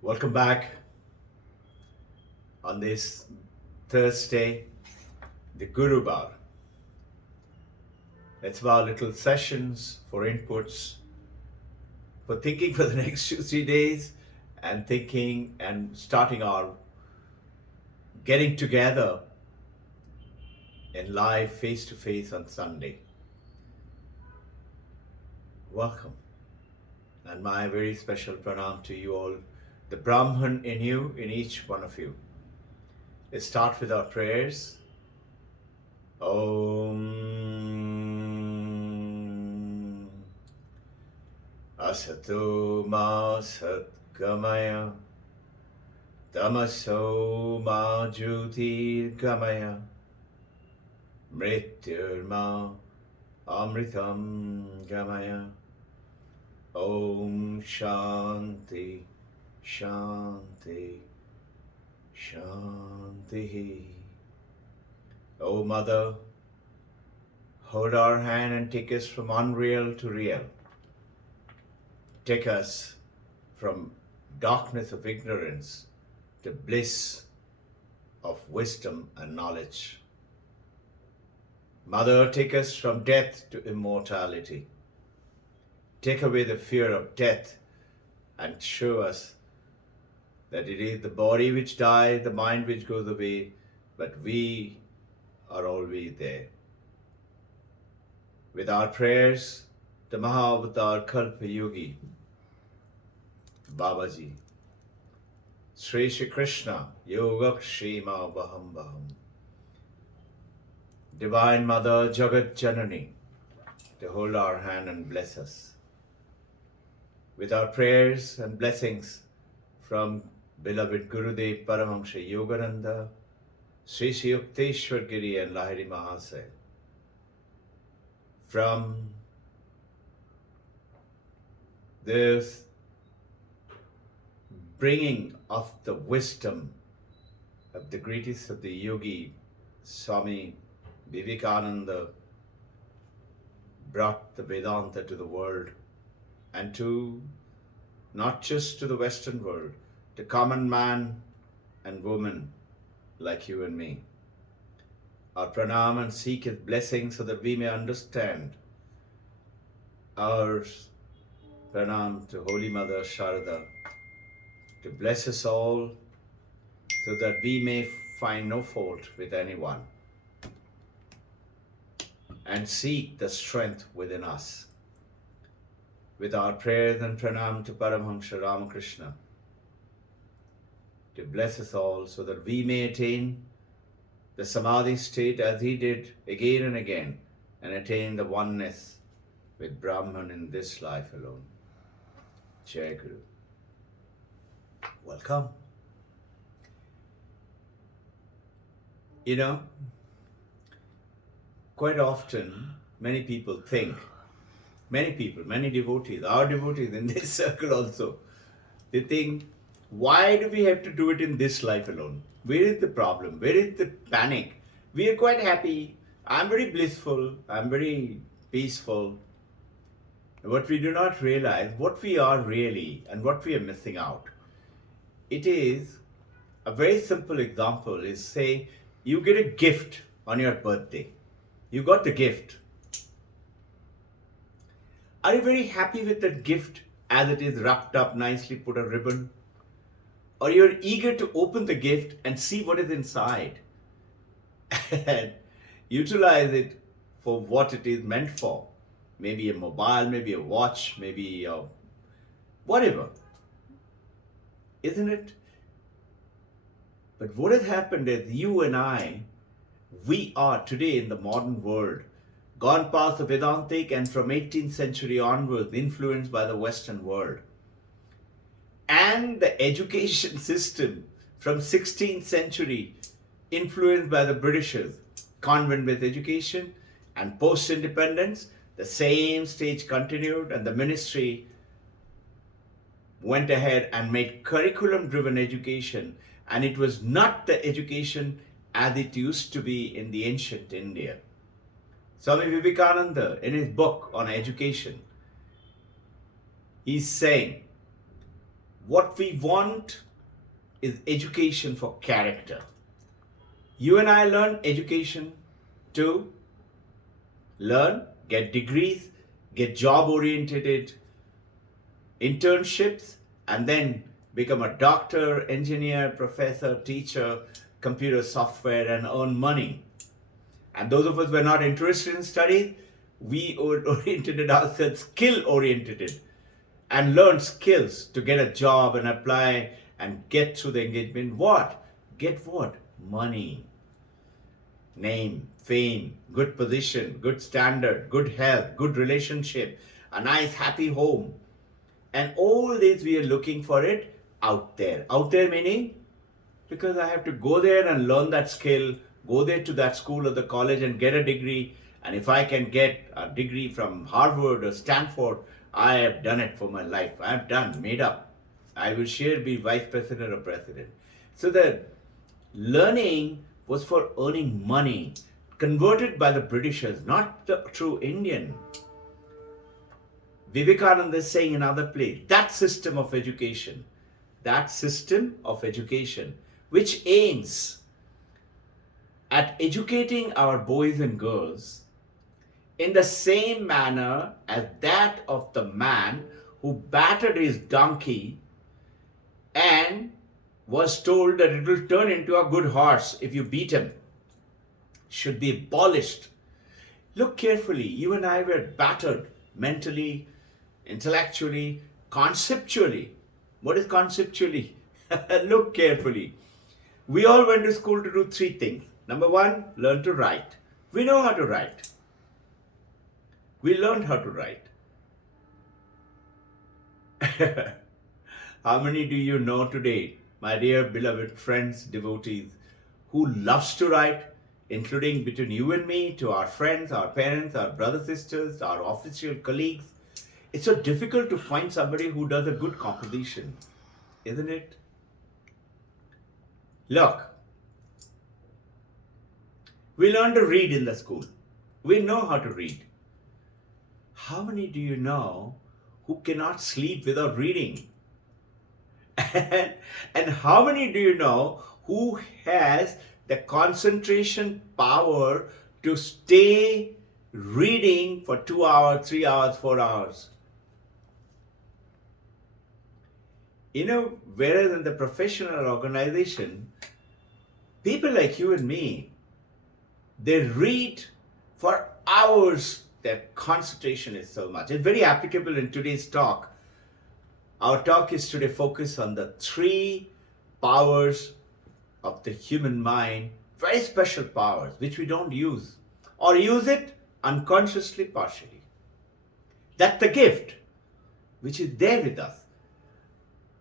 Welcome back on this Thursday, the Guru Bar. It's our little sessions for inputs, for thinking for the next 2 3 days, and thinking and starting our getting together in live face to face on Sunday. Welcome, and my very special pranam to you all, the Brahman in you, in each one of you. Let's start with our prayers. Om Asato Ma Satgamaya Tamaso Ma Jyotirgamaya Mrityurma Amritam Gamaya. Om Shanti Shanti Shanti. O Mother, hold our hand and take us from unreal to real. Take us from darkness of ignorance to bliss of wisdom and knowledge. Mother, take us from death to immortality. Take away the fear of death and show us that it is the body which dies, the mind which goes away, but we are always there. With our prayers, the Mahavatar Kalpa Yogi, Babaji, Sri Shri Krishna, Yoga Kshema Baham Baham, Divine Mother Jagat Janani, to hold our hand and bless us. With our prayers and blessings from beloved Gurudev Paramahamsa Yogananda, Sri Sri Yukteswar Giri and Lahiri Mahasaya, from this bringing of the wisdom of the greatest of the yogi, Swami Vivekananda, brought the Vedanta to the world, and to not just to the Western world, to common man and woman like you and me. Our pranam and seek his blessing so that we may understand. Our pranam to Holy Mother Sharada, to bless us all so that we may find no fault with anyone and seek the strength within us. With our prayers and pranam to Paramahamsa Ramakrishna, to bless us all so that we may attain the Samadhi state as he did again and again, and attain the oneness with Brahman in this life alone. Jai Guru. Welcome. You know, quite often many people think, many devotees, our devotees in this circle also, they think, why do we have to do it in this life alone? Where is the problem? Where is the panic? We are quite happy. I'm very blissful. I'm very peaceful. What we do not realize, what we are really and what we are missing out. It is a very simple example is, say you get a gift on your birthday. You got the gift. Are you very happy with that gift as it is wrapped up nicely, put a ribbon? Or you're eager to open the gift and see what is inside and utilize it for what it is meant for? Maybe a mobile, maybe a watch, maybe whatever. Isn't it? But what has happened is you and I, we are today in the modern world, gone past the Vedantic and from 18th century onwards, influenced by the Western world. And the education system from 16th century, influenced by the Britishers, convent-based education, and post-independence, the same stage continued, and the ministry went ahead and made curriculum-driven education, and it was not the education as it used to be in the ancient India. Swami Vivekananda, in his book on education, he's saying, What we want is education for character. You and I learn education to learn, get degrees, get job oriented internships, and then become a doctor, engineer, professor, teacher, computer software, and earn money. And those of us who are not interested in studies, we oriented ourselves skill oriented and learn skills to get a job and apply and get through the engagement. What? Get what? Money, name, fame, good position, good standard, good health, good relationship, a nice happy home. And all this we are looking for it out there. Out there meaning because I have to go there and learn that skill, go there to that school or the college and get a degree. And if I can get a degree from Harvard or Stanford, I have done it for my life. I have done, made up. I will sure be vice president or president. So the learning was for earning money, converted by the Britishers, not the true Indian. Vivekananda is saying in another place, that system of education, which aims at educating our boys and girls in the same manner as that of the man who battered his donkey and was told that it will turn into a good horse if you beat him, should be abolished. Look carefully, you and I were battered mentally, intellectually, conceptually. What is conceptually? Look carefully. We all went to school to do three things. Number one, learn to write. We know how to write. We learned how to write. How many do you know today, my dear beloved friends, devotees, who loves to write, including between you and me, to our friends, our parents, our brothers, sisters, our official colleagues? It's so difficult to find somebody who does a good composition, isn't it? Look, we learn to read in the school. We know how to read. How many do you know who cannot sleep without reading? And how many do you know who has the concentration power to stay reading for 2 hours, 3 hours, 4 hours? Whereas in the professional organization, people like you and me, they read for hours. Their concentration is so much. It's very applicable in today's talk. Our talk is today focused on the 3 powers of the human mind, very special powers, which we don't use or use it unconsciously, partially. That's the gift which is there with us.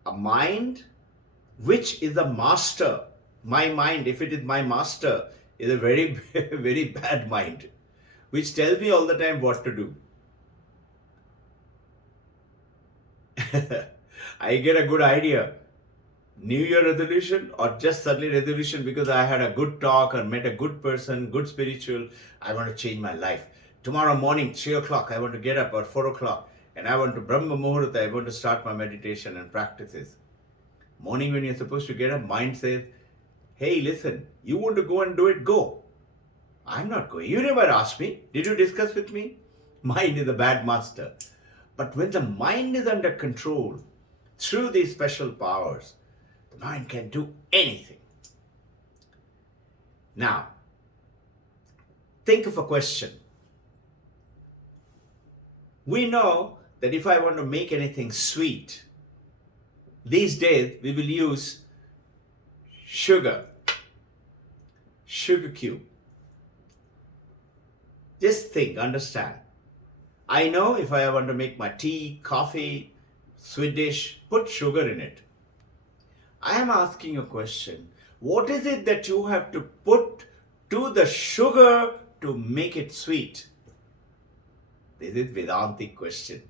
A mind which is a master. My mind, if it is my master, is a very, very bad mind, which tells me all the time what to do. I get a good idea. New Year resolution or just suddenly resolution because I had a good talk or met a good person, good spiritual. I want to change my life. Tomorrow morning, 3 o'clock, I want to get up, or 4 o'clock, and I want to Brahma Muhurta, I want to start my meditation and practices. Morning when you're supposed to get up, mind says, hey, listen, you want to go and do it, go. I'm not going. You never asked me. Did you discuss with me? Mind is a bad master. But when the mind is under control, through these special powers, the mind can do anything. Now, think of a question. We know that if I want to make anything sweet, these days we will use sugar cube. Just think, understand. I know if I want to make my tea, coffee, sweet dish, put sugar in it. I am asking a question. What is it that you have to put to the sugar to make it sweet? This is Vedantic question.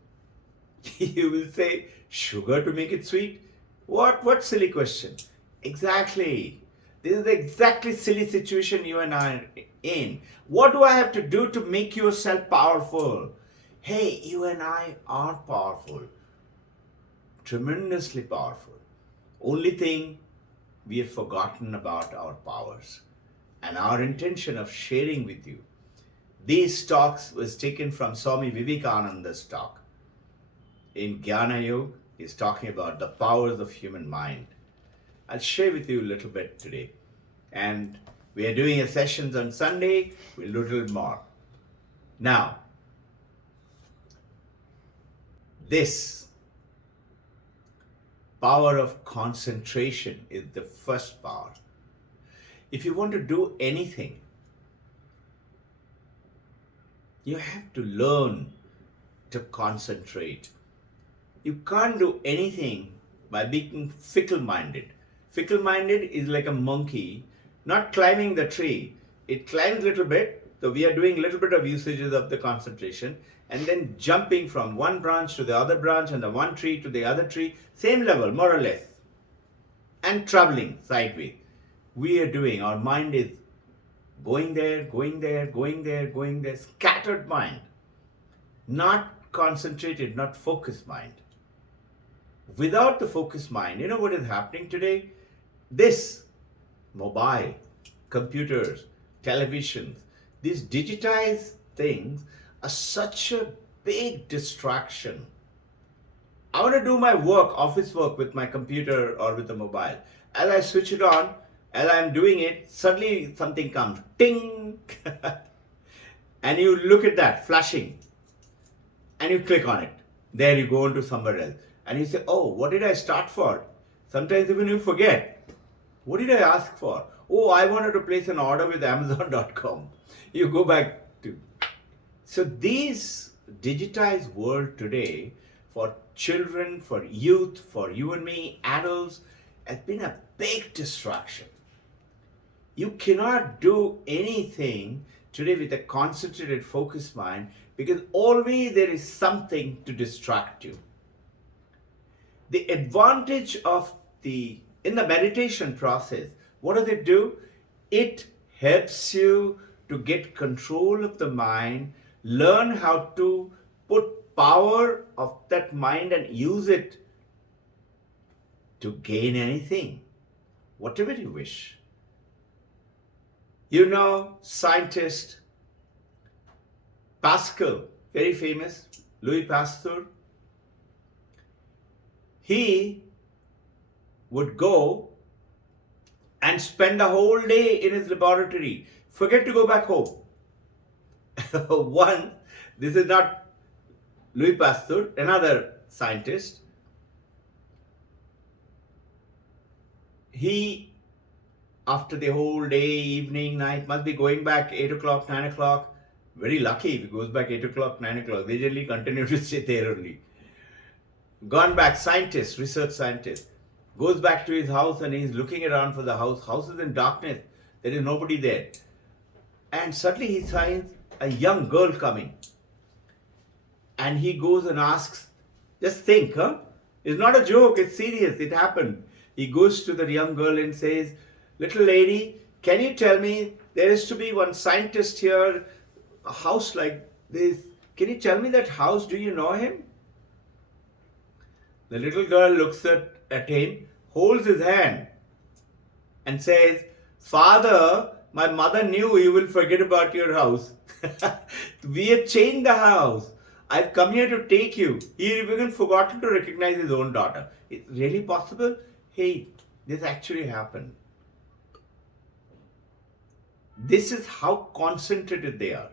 You will say, sugar to make it sweet? What silly question? Exactly. This is the exactly silly situation you and I are in. What do I have to do to make yourself powerful? Hey, you and I are powerful. tremendously powerful. Only thing, we have forgotten about our powers and our intention of sharing with you. These talks was taken from Swami Vivekananda's talk. In Jnana Yoga, he's talking about the powers of human mind. I'll share with you a little bit today. And we are doing a sessions on Sunday, we'll do a little more. Now, this power of concentration is the first power. If you want to do anything, you have to learn to concentrate. You can't do anything by being fickle-minded. Fickle-minded is like a monkey not climbing the tree. It climbs a little bit, so we are doing a little bit of usages of the concentration, and then jumping from one branch to the other branch and the one tree to the other tree, same level, more or less, and traveling sideways. We are doing, our mind is going there, going there, going there, going there, scattered mind, not concentrated, not focused mind. Without the focused mind, you know what is happening today? This mobile, computers, televisions, these digitized things are such a big distraction. I want to do my work, office work with my computer or with the mobile. As I switch it on, as I'm doing it, suddenly something comes, ting, and you look at that flashing, and you click on it. There you go into somewhere else. And you say, oh, what did I start for? Sometimes even you forget. What did I ask for? Oh, I wanted to place an order with Amazon.com. You go back to. So these digitized world today, for children, for youth, for you and me, adults, has been a big distraction. You cannot do anything today with a concentrated, focused mind because always there is something to distract you. The advantage of in the meditation process, what does it do? It helps you to get control of the mind, learn how to put power of that mind and use it to gain anything, whatever you wish. You know, scientist Pascal, very famous, Louis Pasteur, he would go and spend a whole day in his laboratory, forget to go back home. One, this is not Louis Pasteur, another scientist. He, after the whole day, evening, night, must be going back 8 o'clock, 9 o'clock. Very lucky if he goes back 8 o'clock, 9 o'clock. They generally continue to stay there only. Gone back, scientist, research scientist, goes back to his house and he's looking around for the house. House is in darkness. There is nobody there. And suddenly he finds a young girl coming. And he goes and asks, just think, huh? It's not a joke, it's serious, it happened. He goes to the young girl and says, little lady, can you tell me, there is to be one scientist here, a house like this. Can you tell me that house? Do you know him? The little girl looks at him, holds his hand and says, Father, my mother knew you will forget about your house. We have changed the house. I've come here to take you. He even forgotten to recognize his own daughter. It's really possible? Hey, this actually happened. This is how concentrated they are.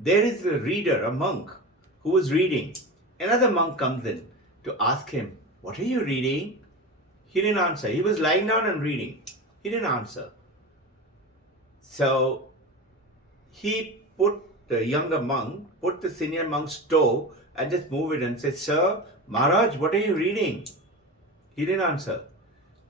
There is a reader, a monk, who was reading. Another monk comes in to ask him, what are you reading? He didn't answer. He was lying down and reading. He didn't answer. So he put the younger monk, put the senior monk's toe and just move it and said, Sir, Maharaj, what are you reading? He didn't answer.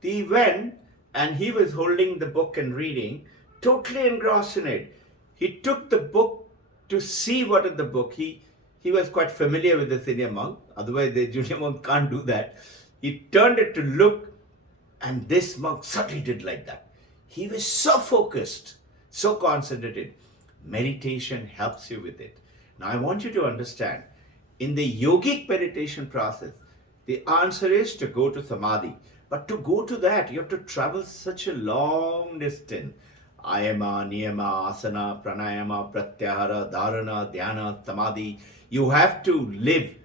He went and he was holding the book and reading, totally engrossed in it. He took the book to see what is the book. He was quite familiar with the senior monk. Otherwise, the junior monk can't do that. He turned it to look, and this monk suddenly did like that. He was so focused, so concentrated. Meditation helps you with it. Now, I want you to understand, in the yogic meditation process, The answer is to go to samadhi. But to go to that, you have to travel such a long distance. Ayama, niyama, asana, pranayama, pratyahara, dharana, dhyana, samadhi. You have to live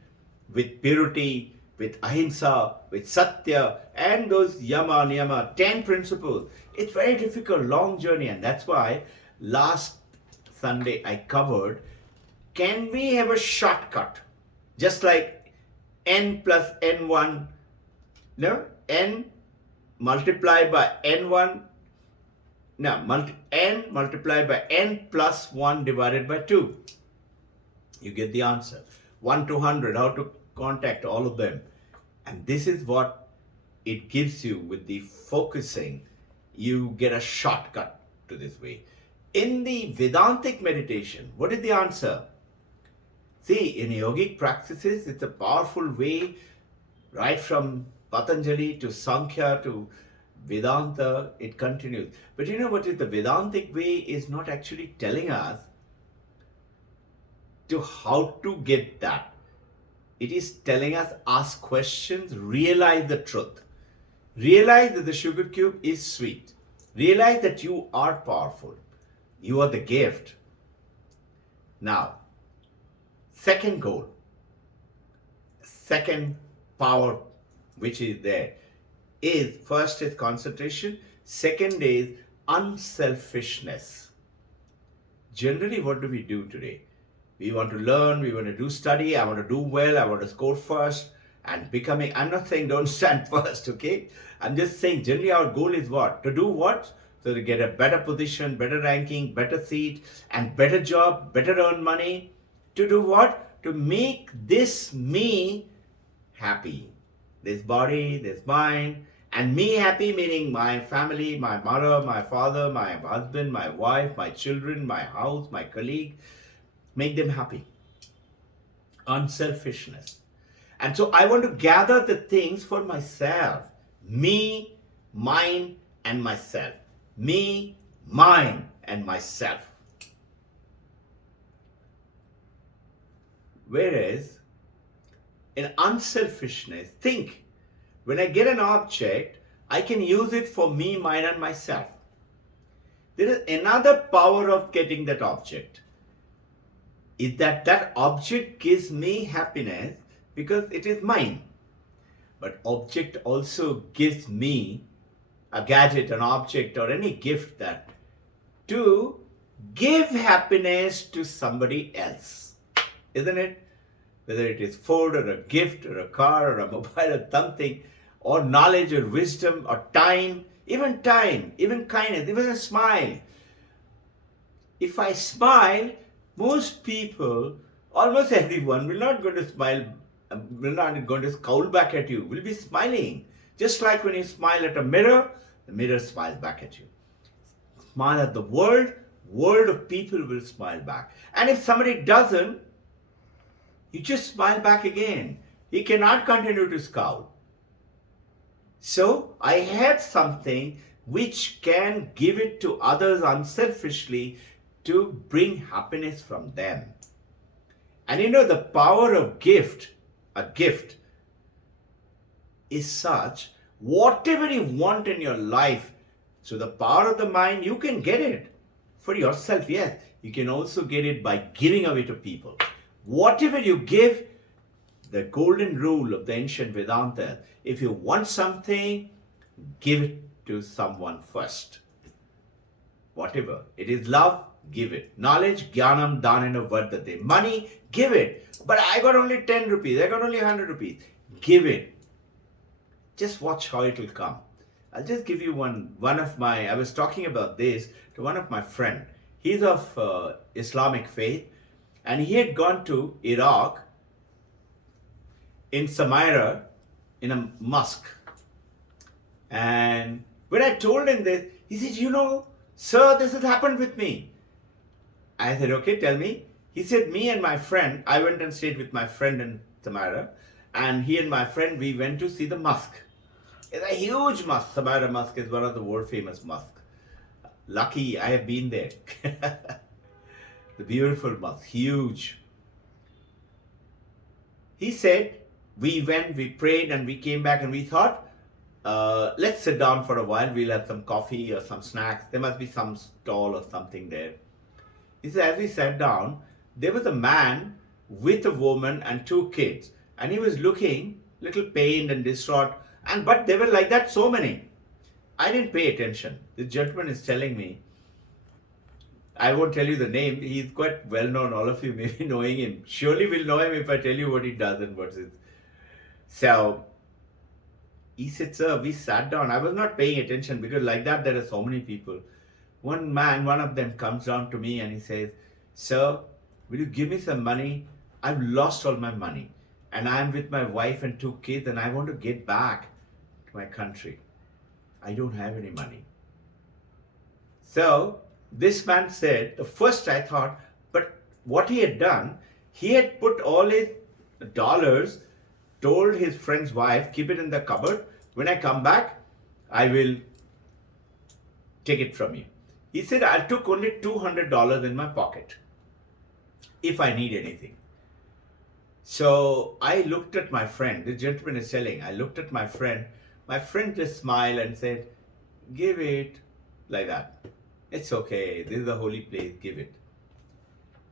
with purity, with ahimsa, with satya, and those yama, niyama, 10 principles. It's very difficult, long journey, and that's why last Sunday I covered, can we have a shortcut? Just like n plus n1, no? N multiplied by n1, no, n multiplied by n plus 1 divided by 2. You get the answer. 1 to 100, how to contact all of them. And this is what it gives you with the focusing. You get a shortcut to this way. In the Vedantic meditation, what is the answer? See, in yogic practices, it's a powerful way, right from Patanjali to Sankhya to Vedanta, it continues. But you know what is the Vedantic way is not actually telling us to how to get that. It is telling us, ask questions, realize the truth. Realize that the sugar cube is sweet. Realize that you are powerful. You are the gift. Now, second goal, second power which is there is, first is concentration, second is unselfishness. Generally, what do we do today? We want to learn, we want to do study, I want to do well, I want to score first, and becoming, I'm not saying don't stand first, okay? I'm just saying generally our goal is what? To do what? So to get a better position, better ranking, better seat, and better job, better earn money. To do what? To make this me happy. This body, this mind, and me happy meaning my family, my mother, my father, my husband, my wife, my children, my house, my colleague. Make them happy. Unselfishness. And so I want to gather the things for myself. Me, mine, and myself. Me, mine, and myself. Whereas in unselfishness, think, when I get an object, I can use it for me, mine, and myself. There is another power of getting that object. Is that object gives me happiness because it is mine. But object also gives me a gadget, an object, or any gift that to give happiness to somebody else. Isn't it? Whether it is food or a gift or a car or a mobile or something, or knowledge or wisdom or time, even kindness, even a smile. If I smile, most people, almost everyone, will not going to smile, will not going to scowl back at you, will be smiling. Just like when you smile at a mirror, the mirror smiles back at you. Smile at the world of people will smile back. And if somebody doesn't, you just smile back again. He cannot continue to scowl. So I have something which can give it to others unselfishly to bring happiness from them. And you know, the power of a gift is such, whatever you want in your life, so the power of the mind, you can get it for yourself, yes. You can also get it by giving away to people. Whatever you give, the golden rule of the ancient Vedanta, if you want something, give it to someone first. Whatever. It is love, give it. Knowledge, jnanam danena vardate. Money, give it. But I got only 10 rupees, I got only 100 rupees. Give it. Just watch how it will come. I'll just give you one of my, I was talking about this to one of my friend. He's of Islamic faith, and he had gone to Iraq in Samarra in a mosque. And when I told him this, he said, you know, sir, this has happened with me. I said, okay, tell me. He said, me and my friend, I went and stayed with my friend in Samarra, and he and my friend, we went to see the mosque. It's a huge mosque. Samarra Mosque is one of the world famous mosques. Lucky I have been there. The beautiful mosque, huge. He said, We went, we prayed, and we came back, and we thought, let's sit down for a while. We'll have some coffee or some snacks. There must be some stall or something there. He said, as we sat down, there was a man with a woman and two kids, and he was looking little pained and distraught. But they were like that, so many. I didn't pay attention. The gentleman is telling me, I won't tell you the name. He's quite well known. All of you may be knowing him. Surely will know him if I tell you what he does and what's his. So he said, sir, we sat down. I was not paying attention because like that there are so many people. One man, one of them comes down to me and he says, sir, will you give me some money? I've lost all my money and I'm with my wife and two kids and I want to get back to my country. I don't have any money. So this man said, the first I thought, but what he had done, he had put all his dollars, told his friend's wife, keep it in the cupboard. When I come back, I will take it from you. He said, I took only $200 in my pocket if I need anything. So I looked at my friend, the gentleman is telling, I looked at my friend just smiled and said, give it, like that. It's okay, this is a holy place, give it.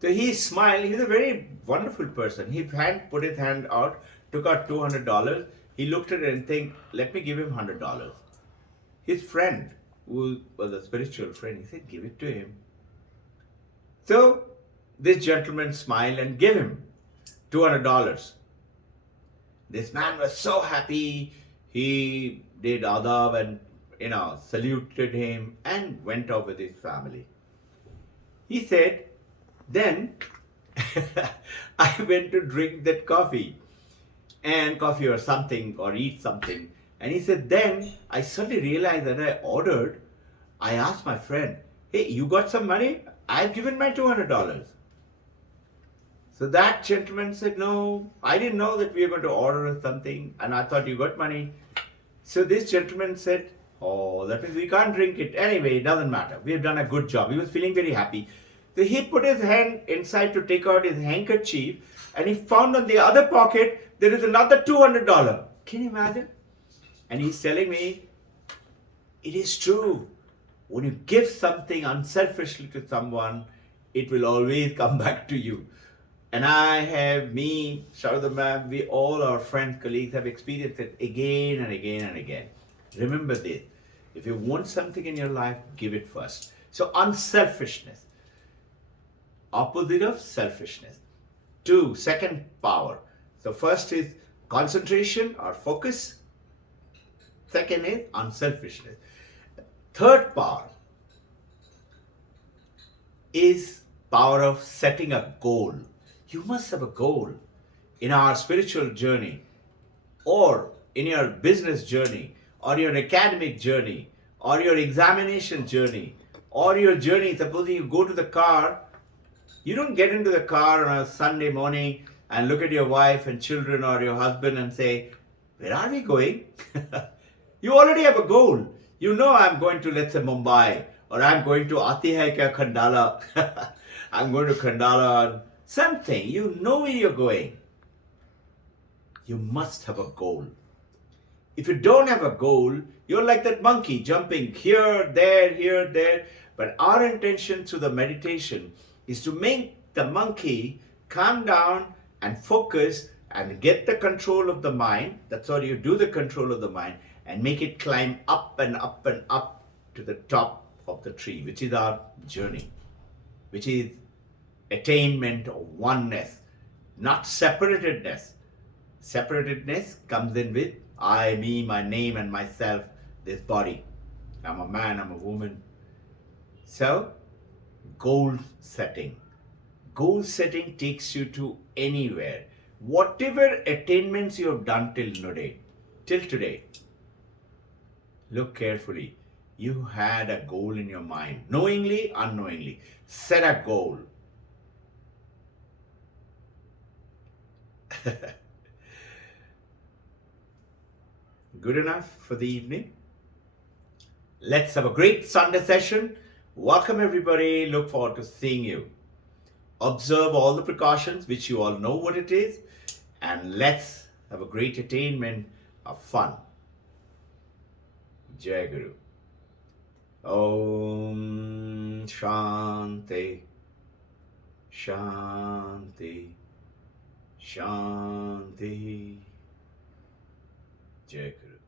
So he smiled, he's a very wonderful person. He put his hand out, took out $200, he looked at it and think, let me give him $100. His friend, who was a spiritual friend, he said, give it to him. So this gentleman smiled and gave him $200. This man was so happy, he did adab and saluted him and went off with his family. He said, then I went to drink that coffee or something or eat something. And he said, then I suddenly realized that I asked my friend, hey, you got some money? I've given my $200. So that gentleman said, no, I didn't know that we were going to order something and I thought you got money. So this gentleman said, oh, that means we can't drink it. Anyway, it doesn't matter. We have done a good job. He was feeling very happy. So he put his hand inside to take out his handkerchief and he found on the other pocket, there is another $200. Can you imagine? And he's telling me, it is true. When you give something unselfishly to someone, it will always come back to you. And Sharadam, we all our friends, colleagues have experienced it again and again and again. Remember this. If you want something in your life, give it first. So unselfishness. Opposite of selfishness. Second power. So first is concentration or focus. Second is unselfishness. Third power is power of setting a goal. You must have a goal in our spiritual journey or in your business journey or your academic journey or your examination journey or your journey. Supposing you go to the car, you don't get into the car on a Sunday morning and look at your wife and children or your husband and say, where are we going? You already have a goal. You know I'm going to, let's say, Mumbai or I'm going to Aati Hai Kya Khandala. I'm going to Khandala. Something, you know where you're going. You must have a goal. If you don't have a goal, you're like that monkey jumping here, there. But our intention through the meditation is to make the monkey calm down and focus and get the control of the mind. That's how you do the control of the mind and make it climb up and up and up to the top of the tree, which is our journey, which is attainment of oneness, not separatedness. Separatedness comes in with I, me, my name and myself, this body. I'm a man, I'm a woman. So, goal setting. Goal setting takes you to anywhere. Whatever attainments you have done till today, look carefully. You had a goal in your mind, knowingly, unknowingly. Set a goal. Good enough for the evening. Let's have a great Sunday session. Welcome everybody. Look forward to seeing you. Observe all the precautions, which you all know what it is. And let's Have a great attainment of fun. Jai Guru. Om Shanti Shanti Shanti. Jai Guru.